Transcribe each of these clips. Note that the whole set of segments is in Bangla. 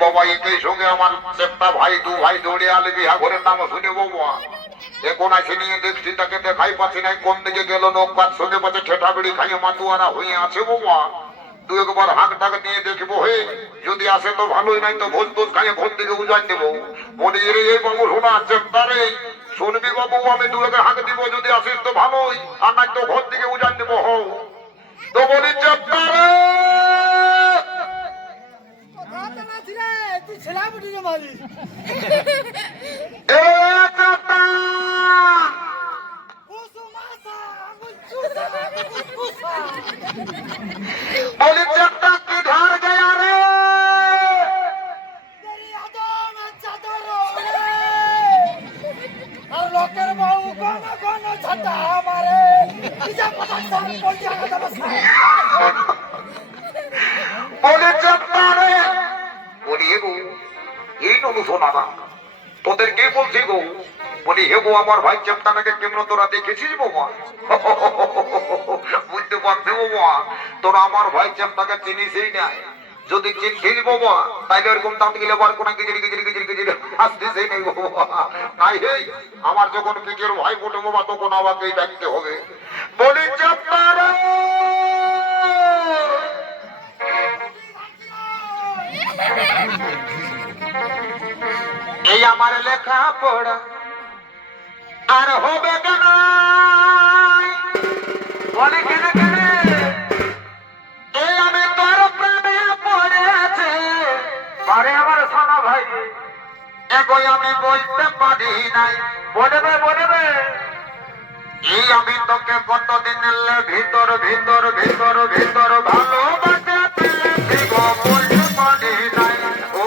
বাবা একই সঙ্গে আমার একটা ভাই দু ভাই দৌড়ে আলে বিহা ঘরের নাম শুনে বাবা এখন আছে নিয়ে দেখছি তাকে দেখাই পাচ্ছি নাই কোন দিকে গেল নৌকার সঙ্গে পাচ্ছে ঠেটা বেড়ি খাইয়ে মাতুয়ারা হয়ে আছে বাবা দু একবার হাঁক টাক নিয়ে দেখবো হে যদি আসে তো ভালোই নাই তো ভোজ তোজ খাইয়ে ঘর দিকে উজান দেবো বলে এরে এই বাবু শোনা চেপ্তারে শুনবি বাবু আমি দু একে হাঁক দিব যদি আসিস তো ভালোই আর নাই তো ঘর দিকে উজান দেবো হও তো বলি চেপ্তারে बोली चट्टा किधर गया रे तेरी यादों में चादर और लोकर बाहु कौन छट्टा हमारे इसे पता सब बोल दिया था बस बोली चट्टा रे बोली गो এই নমু শোনা না তোদের কে বলছি গো বলি হে গো আমার ভাই চেপ্টাটাকে কেমন তোরা দেখেছিস বাবা বুঝতে পারছি বাবা তোরা আমার ভাই চেপ্টাকে চিনিসই না যদি চিনছিস বাবা তাইলে এরকম দাঁত গেলে বার কোনা গিজরি গিজরি গিজরি গিজরি আসতেই নেই বাবা নাই হে আমার যখন পিকের ভাই বটে বাবা তখন আমাকেই ডাকতে হবে বলি চেপ্টারে এই আমার লেখা পড়া আর হবে কেন বলে কেন কেন এই আমি তোর প্রেমে পড়েছে আরে আমার সোনা ভাই এগোই আমি বলতে পারি নাই বলবে এই আমি তোকে কতদিন ভিতর ভিতর ভিতর ভিতর ভালোবাসে বলতে পারি নাই ও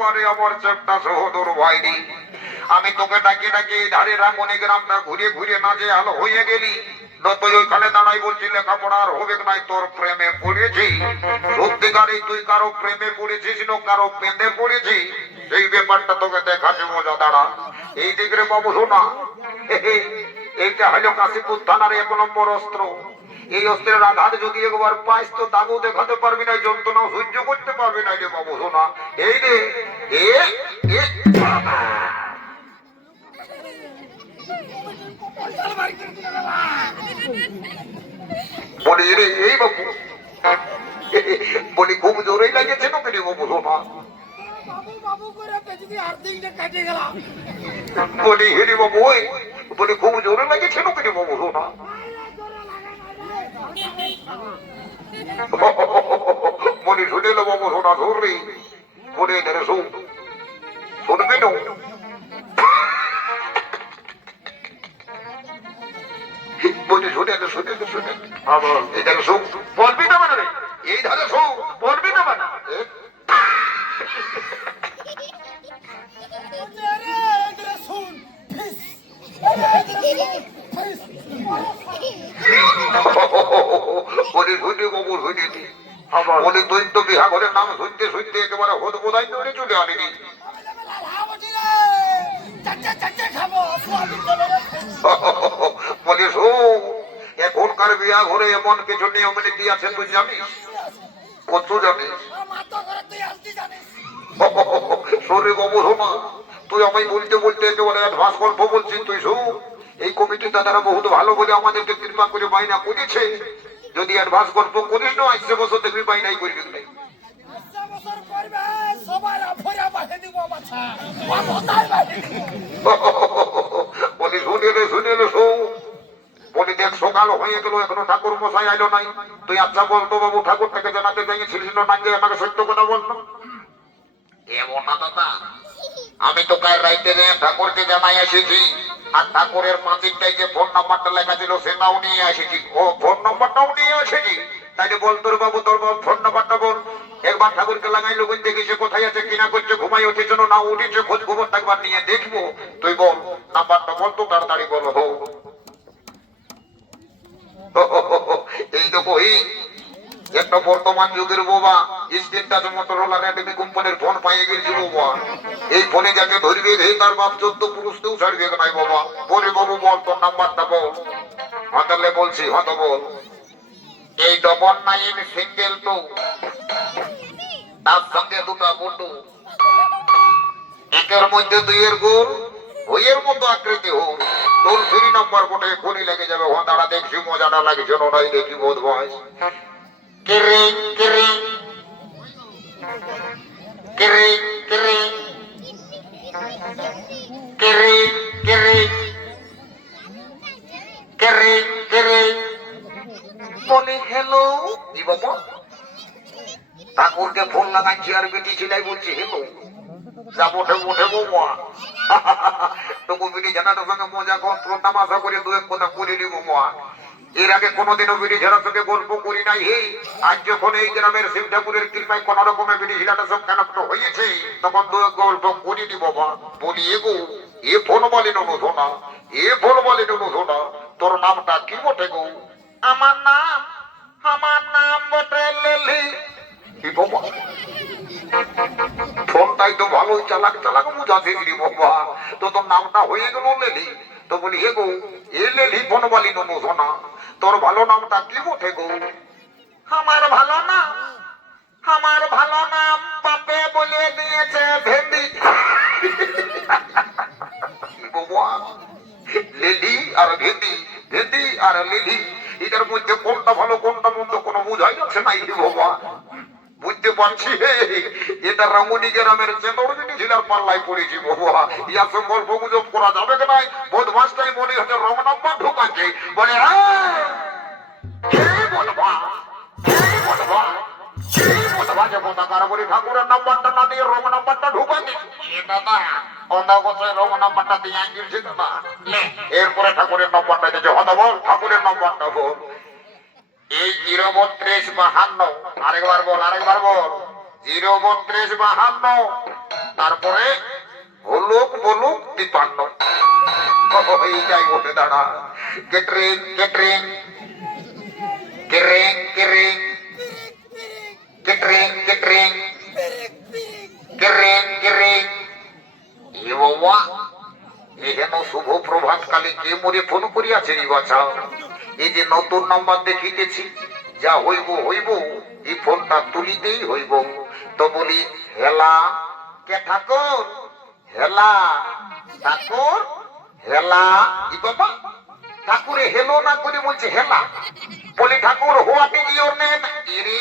পরে আমার চেষ্টা সহদর ভাইরি আমি তোকে ডাকি ডাকি ধারে রামনি গ্রামটা ঘুরে ঘুরে নাচে আলো হয়ে গেলি তুই ওইখানে দাঁড়াই বলছি লেখাপড়া আর হবে নাই তোর প্রেমে পড়েছি সত্যিকারই তুই কারো প্রেমে পড়েছিস না কারো প্রেমে পড়েছি সেই ব্যাপারটা তোকে দেখাচ্ছে মজা দাঁড়া এই দিকে বাবু শোনা এইটা হলো কাশীপুর থানার 1 নম্বর অস্ত্র এই অস্ত্রের আঘাত যদি একবার পাইস তো দাগও দেখাতে পারবি না যন্ত্রণাও সহ্য করতে পারবি না রে বাবু শোনা এই রে বলি রে এই বাবু বলি খুব জোরেই লাগেছে না রে বাবু শোনা বাবু করে পেছনে আর্থিকটা কেটে গেলাম বলি হেরি বাবু ওই বলি খুব জোরে লাগেছে না রে বাবু শোনা বলি শুনে লো বাবু শোনা ধরলি বলে ধরে শুনবি না বলি শুনে এই ধারে বলবি না মানে এই ধারে বলবি না মানে বলি তুই তো বিহা ঘরের নাম শুনতে শুনতে একেবারে হদ বোধাই ধরে চলে আনিনি বলি এখনকার বিয়া ঘরে এমন কিছু নিয়ম নীতি আছে তুই জানিস কত জানিস সরে বাবু শোনা তুই আমায় বলতে বলতে একেবারে অ্যাডভান্স গল্প বলছিস তুই এই কমিটি দাদারা বহুত ভালো বলে আমাদেরকে কৃপা করে বাইনা করেছে যদি অ্যাডভান্স গল্প করিস না 80 বছর দেখবি বাইনাই করবি নাই বলি শুনে বলি দেখ সকাল হয়ে গেল এখনো ঠাকুর মশাই আইলো নাই তুই আচ্ছা বলতো বাবু ঠাকুর থেকে জানাতে যাইছিলিস না আমাকে সত্য কথা বলতো এমন না দাদা আমি তো কাল রাইতে ঠাকুরকে জানাই এসেছি আর ঠাকুরের পাঁচিরটাই যে ফোন নাম্বারটা লেখা ছিল সেটাও নিয়ে এসেছি ও ফোন নাম্বারটাও নিয়ে এসেছি তাই বল তোর বাবু তোর ফোন নাম্বারটা বল একবার ঠাকুরকে লাগাই লোক দেখি সে কোথায় আছে কিনা করছে ঘুমাই উঠেছে না উঠেছে খোঁজ খবর একবার নিয়ে দেখবো তুই বল নাম্বারটা বল তো তাড়াতাড়ি বল হো এই দেখো এই একটা বর্তমান যুগের বাবা স্ক্রিন টাচ মোটরোলা রেডমি কোম্পানির ফোন পাইয়ে গেছি বাবা এই ফোনে যাকে ধরবে রে তার বাপ 14 পুরুষকেও ছাড়বে নাই বাবা বলে বাবু বল তোর নাম্বারটা বল হতালে বলছি হত বল এই 99 সিঙ্গেল টু তার সঙ্গে দুটা বটু একের মধ্যে দুইয়ের গোল বইয়ের মতো আকৃতি হোক তোর ফ্রি নাম্বার বটে এখনই লেগে যাবে দাঁড়া দেখছি মজাটা লাগছে ওটাই দেখি বোধ ভয় কিরিং কিরিং কিরিং কিরিং কিরিং কিরিং কিরিং কিরিং বলি হ্যালো জি বাবা ঠাকুরকে ফোন লাগাচ্ছি আর বেটি ছিলাই বলছি হ্যালো যা উঠে উঠে বাবা তোকে বিড়ি ঝানাটার সঙ্গে মজা কন্ত্র তামাশা করে দু এক কথা করে নিব মা এর আগে কোনোদিনও বিড়ি ঝানার সঙ্গে গল্প করি নাই হে আজ যখন এই গ্রামের শিব ঠাকুরের কৃপায় কোন রকমের বিড়ি ঝিলাটার সঙ্গে কেনাক্ত হয়েছে তখন দু এক গল্প করে দিব মা বলি এগো এ ফোন বলে ননু শোনা এ ফোন বলে ননু শোনা তোর নামটা কি বটে গো আমার নাম বটে লেলি কি বাবা ফোনটাই তো ভালোই চালাক বুঝাছিস রে বাবা তো তোর নামটা হয়ে গেল লেলি তো বলি হে গো এ লেলি ফোন বলি ননু শোনা তোর ভালো নামটা কি বটে গো আমার ভালো নাম বাপে বলে দিয়েছে ভেন্ডি বাবা লেলি আর ভেন্ডি আর লেলি এটার মধ্যে কোনটা ভালো কোনটা মন্দ কোনো বুঝাই যাচ্ছে না বাবা বুঝতে পাচ্ছি এটা রমণী গ্রামের চেন্দরদিনী জেলার পাল্লায় পড়েছি বাবা। ইয়া সব গল্প গুজব করা যাবে কি নাই? বদমাসটাই মনে হচ্ছে রমনাম্মা ঢুকাচ্ছে। বলে ঠাকুরের নাম্বারটা না দিয়ে রং নাম্বারটা ঢুকাই এটা না রং নাম্বারটা দিয়ে আঙ্গিল না। এরপরে ঠাকুরের নাম্বারটা দিয়েছে। হতো বল ঠাকুরের নাম্বারটা বল। এই 03252। আরেকবার বল, আরেকবার বল। 03252। তারপরে হলুক বলুক 53। এইটাই বসে দাঁড়া। কেটরিং কেটরিং কেরিং কেরিং কেটরিং কেটরিং কেরিং কেরিং। এ বাবা, এহেন শুভ প্রভাত কালে কে মরে ফোন করিয়াছে রে বাছা? এই যে নতুন নাম্বার দেখিতেছি, যা হইব হইব, এই ফোনটা তুলিতেই হইব। তো বলি হেলা কে ঠাকুর, হেলা ঠাকুর, হেলা। ই বাবা, ঠাকুরে হেলো না করে বলছে হেলা। বলি ঠাকুর হোয়াট ইজ ইওর নেম? ইরে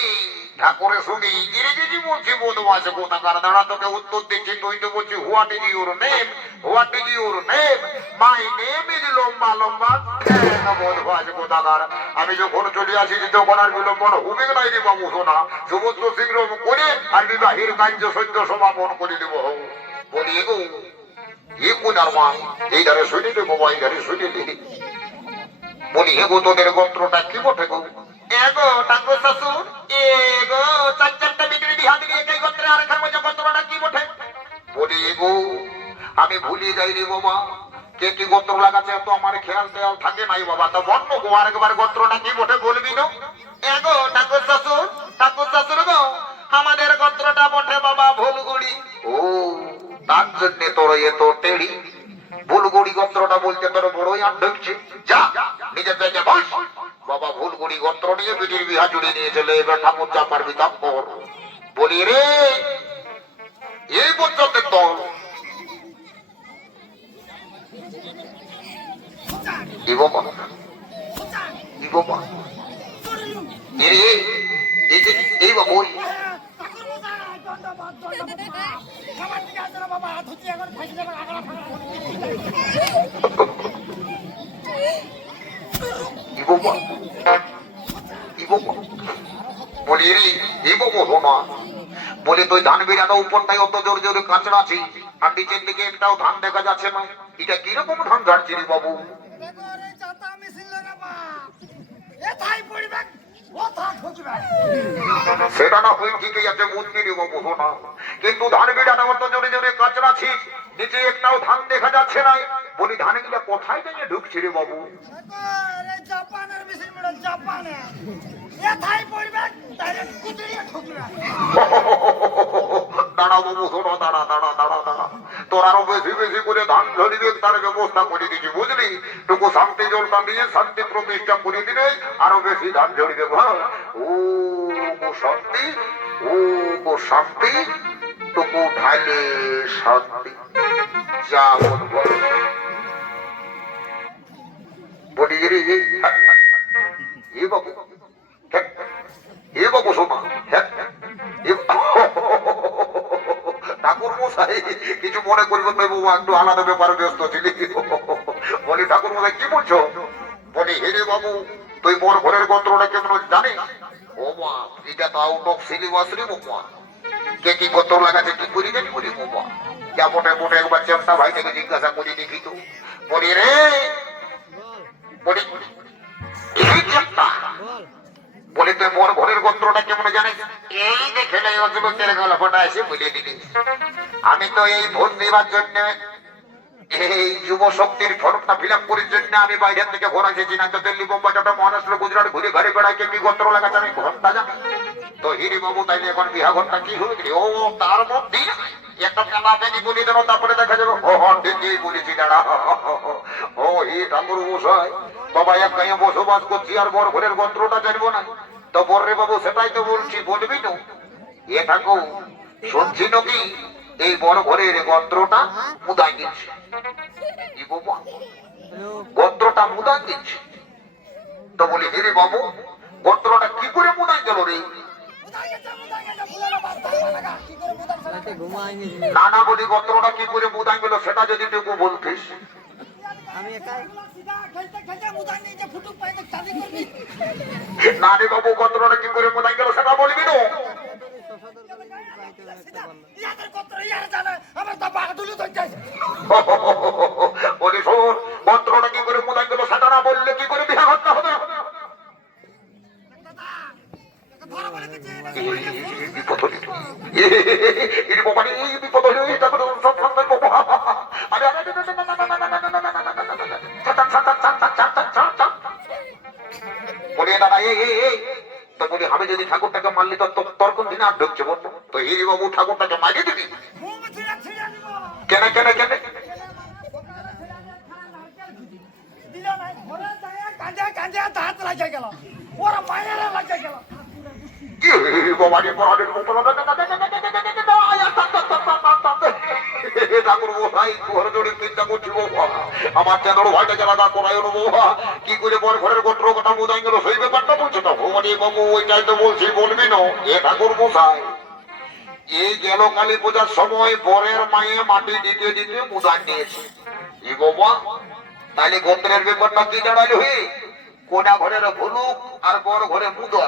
ঠাকুরে শুনি ইংরেজি বলছি বদমাস কোথাকার। দাঁড়া তোকে উত্তর দিচ্ছি। তুই তো বলছি what is your name, what is your name? My name is লম্বা লম্বা। বদমাস কোথাকার। আমি যখন চলে আসি তখন আর বিলম্বন হবে নাই রে বাবু শোনা। সমস্ত শীঘ্র করে আর বিবাহের কার্য সদ্য সমাপন করে দেব। বলি এগো এ কোনার মা, এই ধারে শুনিলে বাবা, এই ধারে শুনিলে। বলি এগো তোদের গোত্রটা কি বটে গো? এগো ঠাকুর শ্বশুর, এগো চার চারটা বিক্রি বিহাত নিয়ে এই গোত্রে আর খাবো যে গোত্রটা কি বটে? বলি এগো আমি ভুলে যাই রে বাবা, কে কি গোত্র লাগাচ্ছে তো আমার খেয়াল টেয়াল থাকে নাই বাবা। তো বন্য গো আরেকবার গোত্রটা কি বটে বলবি না? এগো ঠাকুর শ্বশুর, ঠাকুর শ্বশুর গো, আমাদের গোত্রটা বটে বাবা ভুলগুড়ি। ও তার জন্য তোর এত টেড়ি। ভুলগুড়ি গোত্রটা বলতে তোর বড়ই আট ঢুকছে। যা নিজের জায়গায় বস বাবা। ভুলগুড়ি গোত্র নিয়ে বিটির বিহা জুড়ে নিয়ে চলে এবার ঠাকুর যা পারবি তা কর। বলি রে এই পর্যন্ত দল এই বাবা, এই বাবা, এই বাবু বলি রে এই বাবু শোনা। বলে তুই ধান বিড়াটা উপরটাই অত জোর জোরে কাঁচড়া আছে আর নিচের দিকে একটাও ধান দেখা যাচ্ছে না। এটা কিরকম ধান ঝাড়ছি রে বাবু? সেটা না হয়ে ঠিকই আছে বুঝলি রে বাবু শোনা। কিন্তু ধান বিড়াটা অত জোরে জোরে কাঁচড়া আছে, নিচে একটাও ধান দেখা যাচ্ছে না। বলি ধান গুলা কোথায় নিয়ে ঢুকছে রে বাবু? দাঁড়া বাবু শোনো, দাঁড়া দাঁড়া দাঁড়া দাঁড়া। তোর আরো বেশি বেশি করে ধান ধরিবে তার ব্যবস্থা করে দিচ্ছি বুঝলি। টুকু শান্তি জলটা দিয়ে শান্তি প্রতিষ্ঠা করে দিলে আরো বেশি ধান ঝরি দেবো। ও শান্তি, ও শান্তি, টুকু ঢাইলে শান্তি। যা বলবো বলি রে এ বাবু, এ বাবু শোনা। ঠাকুর মশাই কিছু মনে করবো না বাবু, একটু আলাদা ব্যাপারে ব্যস্ত ছিলি। বলি ঠাকুর মশাই কি বলছো? বলি হে রে বাবু, তুই মোর ঘরের গোত্রটা কেমন জানিস? ও মা এটা তো আউট অফ সিলেবাস রে বাবা। কে কি গোত্র লাগাচ্ছে কি করি জানি বলি বাবা। যা মোটে মোটে একবার চেষ্টা ভাই থেকে জিজ্ঞাসা করি দেখি তো। বলি রে বলি এই চেষ্টা, বলি তুই মোর ঘরের গোত্রটা কেমন জানিস? এই দেখে নাই অজগতের গল্পটা এসে বুঝে দিলি। আমি তো এই ভোট দেওয়ার জন্য, এই যুব শক্তির ফর্মটা ফিল আপ করার জন্য আমি বাইরের থেকে ঘোরা এসেছি। না তো দিল্লি বোম্বাই চট্টগ্রাম মহারাষ্ট্র গুজরাট ঘুরে ঘরে বেড়াইকে কি গোত্র লাগাচ্ছে আমি ঘন্টা জানি। তো হিরি বাবু তাইলে এখন বিহা ঘরটা কি হয়ে গেল? ও তার মধ্যে একটা মেলা বেনি বলি দেবো, তারপরে দেখা যাবে ও ঠিকই বলেছি। দাঁড়া ও হি ঠাকুর মশাই বাবা, এক গায়ে বসবাস করছি আর বড় ঘরের গোত্রটা জানবো না? তো বর্রে বাবু সেটাই তো বলছি, বলবি তো এ ঠাকুর শুনছি নাকি এই বড় ঘরের গোত্রটা মুদাই দিচ্ছে। গোত্রটা মুদাই দিচ্ছে। তো বলি হিরে বাবু গোত্রটা কি করে মুদাই গেল রে? ফুলের বাস্তা লাগা কি করে মুদার ফেলা নানা বলি গোত্রটা কি করে মুদাই গেল সেটা যদি টুকু বলতিস। সিধা খেলতে খেলতে মুদার নিয়ে যে ফুটুক পাইতে চাঁদি করবি নানি বাবু গোত্রটা কি করে মুদাই গেল সেটা বলবি না। ইয়াদের কত ইয়ার জানে আমার তো বাহাদুলি তো যাইছে বলি শোন গোত্রটা কি করে মুদাই গেল সেটা না বললে কি করে বিয়ে করতে হবে। ধরা বলে দিচ্ছে বিপদ হলি এই বাবা এই বিপদ হলি তারপর সব সন্তান বাবা আরে আরে বলি দাদা এই তো বলি আমি যদি ঠাকুরটাকে মারলি তো তোর কোন দিন আর ঢুকছে বলতো তো হিরি বাবু ঠাকুরটাকে মারিয়ে দিবি মুখ ছিড়া ছিড়া দিব কেন কেন কেন দিল নাই ঘরে যায় কাঁদে কাঁদে দাঁত লাগে গেল ওরা মায়েরা লাগে গেল আমার চাঁদর ভাইটা জানা করাই বাবা কি করে বর ঘরের গোত্র কথা বোঝাই গেল সেই ব্যাপারটা বলছো না ভগবান বাবু ওইটাই তো বলছি বলবি না এ ঠাকুর মশাই এই গেল কালী পূজার সময় বরের মায়ে মাটি দিতে দিতে মুদান নিয়েছে এ বাবা তাহলে গোত্রের ব্যাপারটা কি দাঁড়ালো হে কোনা ঘরের ভুলুক আর বড় ঘরে মুদা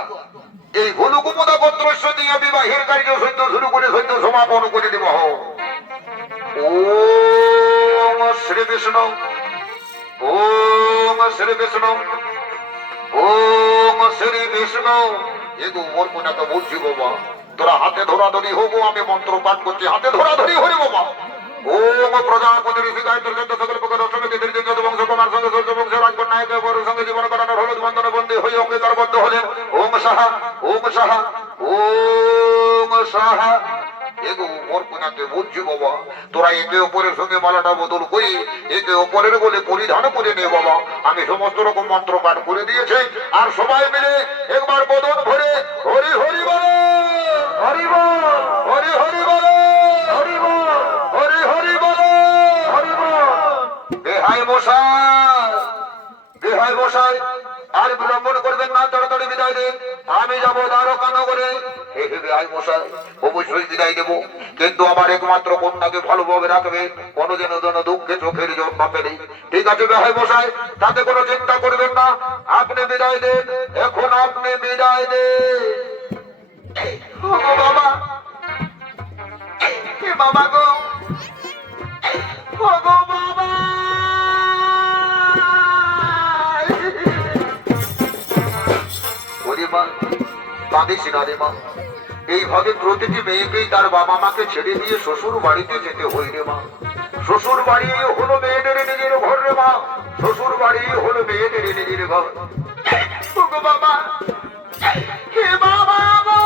এই ভুলুক মুদা গোত্রস্য দিয়ে বিবাহের কার্য সৈন্য শুরু করে সৈন্য সমাপন করে দেব ওম শ্রী বিষ্ণু ওম শ্রী বিষ্ণু ওম শ্রী বিষ্ণু এগো ওর কোনাকে বলছি বাবা তোরা হাতে ধরাধরি হবো আমি মন্ত্র পাঠ করছি হাতে ধরাধরি হরি বাবা ওম প্রজাপতি ঋষি গায়ত্রী সকল প্রকার অষ্টমী দীর্ঘ বংশ কুমার সঙ্গে সূর্য বংশ রাজকন্যা নায়ক বড় সঙ্গে জীবন কাটানোর হলুদ বন্ধনে বন্দী হয়ে অঙ্গীকারবদ্ধ হলেন ওম সাহা ওম সাহা ওম সাহা এগো ওর কোনাকে বুঝছি বাবা তোরা একে অপরের সঙ্গে মালাটা বদল করি একে অপরের বলে পরিধান করে নে বাবা আমি সমস্ত রকম মন্ত্র পাঠ করে দিয়েছি আর সবাই মিলে একবার বদন ভরে হরি হরি বল হরি বল হরি হরি বল হরি বল হরি হরি বল হরি বল বেহাই মশাই বেহাই মশাই আর বিলম্বন করবেন না তাড়াতাড়ি বিদায় দিন আমি যাবো দ্বারকা নগরে বেহাই মশাই অবশ্যই বিদায় দেবো কিন্তু আমার একমাত্র কন্যাকে ভালোভাবে রাখবে কোনোদিন যেন দুঃখে চোখের জল না ফেলে ঠিক আছে বেহাই মশাই তাতে কোনো চিন্তা করবেন না আপনি বিদায় দেন এখন আপনি বিদায় দেন ও বাবা এ বাবা গো ও গো বাবা ওরে মা কাঁদিস না রে মা এইভাবে প্রতিটি মেয়েকেই তার বাবা মাকে ছেড়ে দিয়ে শ্বশুর বাড়িতে যেতে হয় রে মা শ্বশুর বাড়ি হলো মেয়েদের নিজের ঘর রে মা শ্বশুর বাড়ি হলো মেয়েদের নিজের ঘর ও গো বাবা হে বাবা গো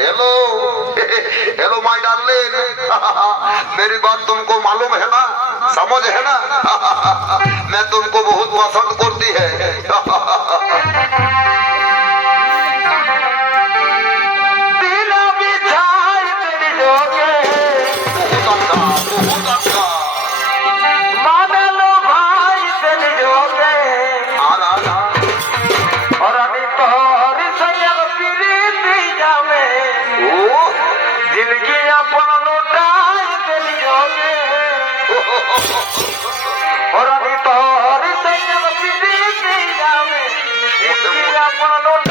हेलो हेलो माय डार्लिंग मेरी बात तुमको मालूम है ना समझ है ना मैं तुमको बहुत पसंद करती है बहुत अच्छा और अभी तो हर सैयद पीरी जावे, इसकी अपन